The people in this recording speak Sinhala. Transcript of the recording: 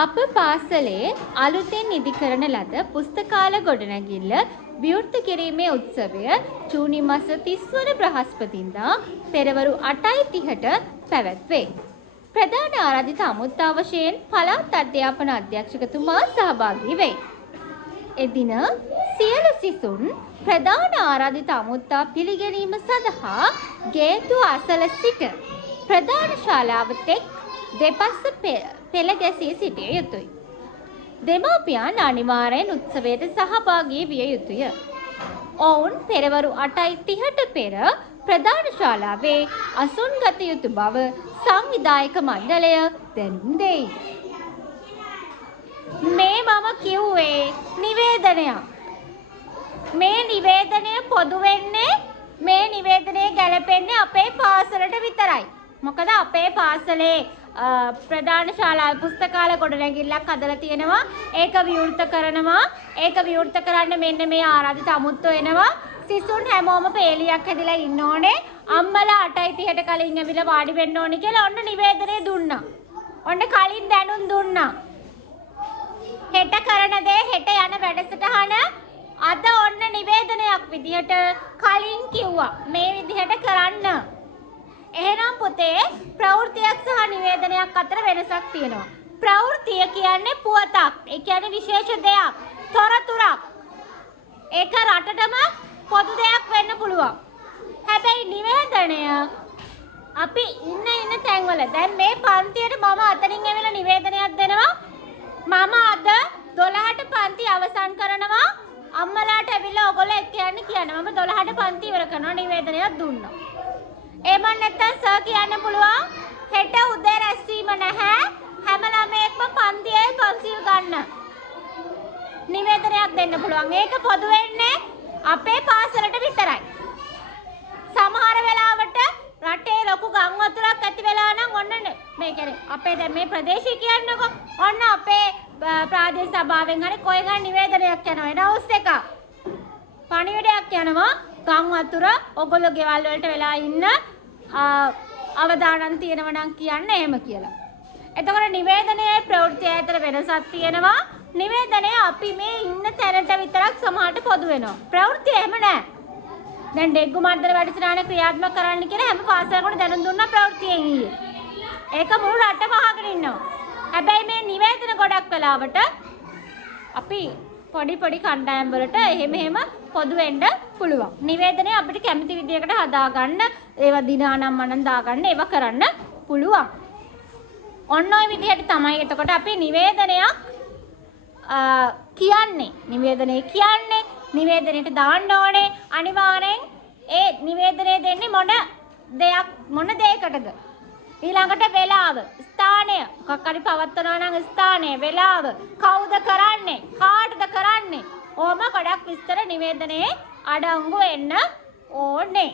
අප පාසලේ අලුතෙන් ඉදි කරන ලද පුස්තකාල ගොඩනැගිල්ල විවෘත කිරීමේ උත්සවය ජූනි මාස 30 වන බ්‍රහස්පතින්දා පෙරවරු 8:30ට පැවැත්වේ. ප්‍රධාන ආරාධිත අමුත්තා වශයෙන් පළාත් අධ්‍යාපන අධ්‍යක්ෂකතුමා සහභාගී වෙයි. එදින සියලු සිසුන් ප්‍රධාන ආරාධිත අමුත්තා පිළිගැනීම සඳහා ගේට්ටුව අසල සිට ප්‍රධාන ශාලාව තෙක් දෙපස පෙළ ගැසී සිටිය යුතුය. දෙමාපියන් අනිවාර්යෙන් උත්සවයට සහභාගී විය යුතුය. ඔවුන් පෙරවරු 8:30ට පෙර ප්‍රධාන ශාලාවේ අසුන් ගත යුතු බව සංවිධායක මණ්ඩලය දැනුම් දෙයි. මේ මම කිව්වේ නිවේදනයක්. මේ නිවේදනය පොදු වෙන්නේ මේ නිවේදනය ගැලපෙන්නේ අපේ පාසලට විතරයි. මොකද අපේ පාසලේ ප්‍රධාන ශාලාවේ පුස්තකාල ගොඩනැගිල්ලක් හදලා තියෙනවා. ඒක විවෘත කරනවා. ඒක විවෘත කරන්න මෙන්න මේ ආරාධිත අමුත්තු එනවා. සිසුන් හැමෝම පේලියක් හැදිලා ඉන්න ඕනේ. අම්මලා 8:30ට කලින් ඇවිල්ලා වාඩි වෙන්න ඕනේ කියලා ඔන්න නිවේදනය දුන්නා. ඔන්න කලින් දැනුම් දුන්නා. හෙට කරන දේ හෙට යන වැඩසටහන අද ඔන්න නිවේදනයක් විදිහට කලින් කිව්වා. මේ විදිහට කරන්න. එහෙනම් පුතේ ප්‍රවෘත්තියක් සහ නිවේදනයක් අතර වෙනසක් තියෙනවා. ප්‍රවෘත්තිය කියන්නේ පුවතක්. ඒ කියන්නේ විශේෂ දෙයක්. තොරතුරක්. ඒක රටටම පොදු දෙයක් වෙන්න පුළුවන්. හැබැයි නිවේදනය අපි ඉන්න තැන්වල දැන් මේ පන්තියට මම අතනින් ඇවිල්ලා නිවේදනයක් දෙනවා. මම අද 12ට පන්ති අවසන් කරනවා. අම්මලාට ඇවිල්ලා ඔයගොල්ලෝ එක්ක යන්න කියනවා. මම 12ට පන්ති ඉවර කරනවා නිවේදනයක් දුන්නා. එහෙම නැත්නම් සර් කියන්න පුළුවන් හෙට උදේ රැස්වීම නැහැ. හැම ළමයෙක්ම පන්තියේ පන්සිල් ගන්න. නිවේදනයක් දෙන්න පුළුවන්. ඒක පොදු වෙන්නේ අපේ පාසලට විතරයි. සමහර වෙලාවට රටේ ලොකු ගම් වතුරක් ඇති වෙලා නම් ඔන්න මේ කියන්නේ අපේ දැන් මේ ප්‍රදේශය කියන්නකො. ඔන්න අපේ ප්‍රාදේශීය සභාවෙන් හරි කොහෙන් නිවේදනයක් යනවා. එනවුස් එක. පණිවිඩයක් යනවා. ගම් වතුර ඔගොල්ලෝ ගෙවල් වලට වෙලා ඉන්න අවදානම් තියෙනවා නම් කියන්න එහෙම කියලා. එතකොට නිවේදනයේ ප්‍රවෘත්ති අතර වෙනසක් තියෙනවා. නිවේදනය අපි මේ ඉන්න තැනට විතරක් සමහරට පොදු වෙනවා. ප්‍රවෘත්ති එහෙම නැහැ. දැන් ඩෙග්ගු මර්ධන වැඩසටහන ක්‍රියාත්මක කරන්න කියලා හැම පාසලකටම දැනුම් දුන්නා ප්‍රවෘත්තියෙන් ඊයේ. ඒක මුළු රටම අහගෙන ඉන්නවා. හැබැයි මේ නිවේදන ගොඩක් වෙලාවට අපි පොඩි කණ්ඩායම් වලට එහෙම පොදු වෙන්න පුළුවන්. නිවේදනය අපිට කැමති විදියකට හදාගන්න, ඒවා දිනානම් මනම් දාගන්න, ඒවා කරන්න පුළුවන්. ඔන්න ඔය විදිහට තමයි එතකොට අපි නිවේදනයක් කියන්නේ. නිවේදනය කියන්නේ නිවේදනයට දාන්න ඕනේ. අනිවාර්යෙන් ඒ නිවේදනය දෙන්නේ මොන දෙයකටද? ඊළඟට වෙලාව, ස්ථානය, මොකක් හරි පවත්වනවා නම් ස්ථානය, වෙලාව, කවුද කරන්නේ, කාටද කරන්නේ? ඕම ගොඩක් විස්තර නිවේදනයේ අඩංගු වෙන්න ඕනේ.